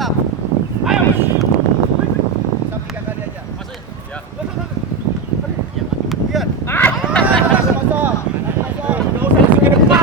Sam. Ayo. Sam 3 kali aja. Masuk ya. Lihat. Kosong. Enggak usah langsung ke depan.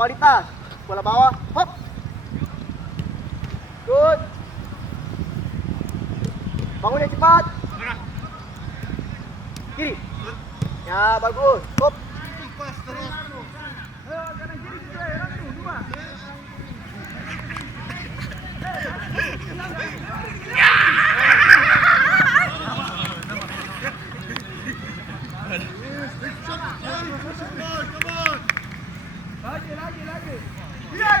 Kualitas. Bola bawah. Hop. Good. Bangun yang cepat. Kiri. Ya, bagus. Hop. Lagi. Iya, lagi.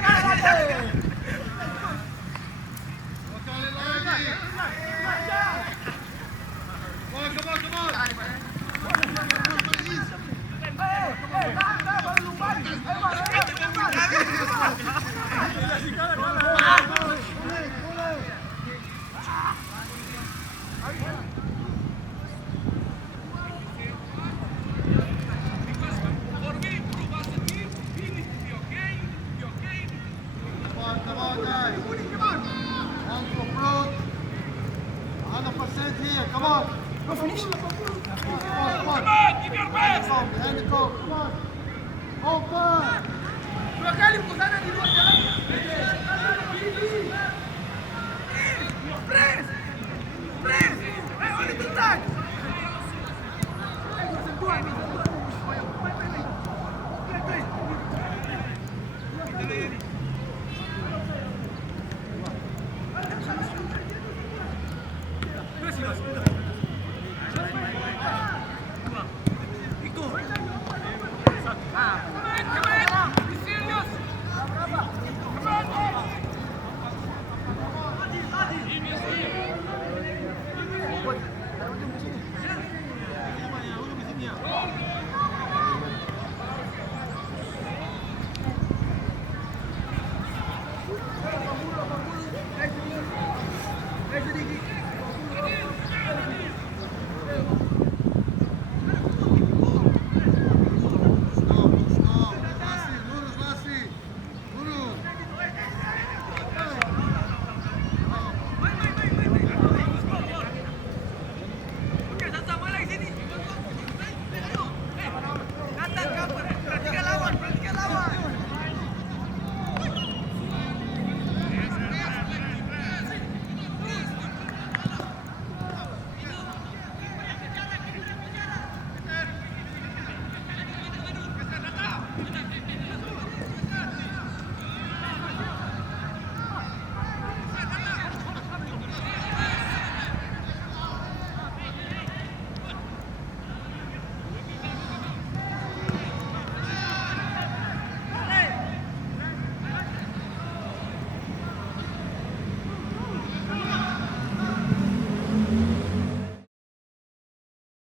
Here, come on. Go finish. Come Come on, give your best. Behind the goal, come on. Open. Dua kali putaran di luar jalan. Press. Press. Ayo, only two times. Terus,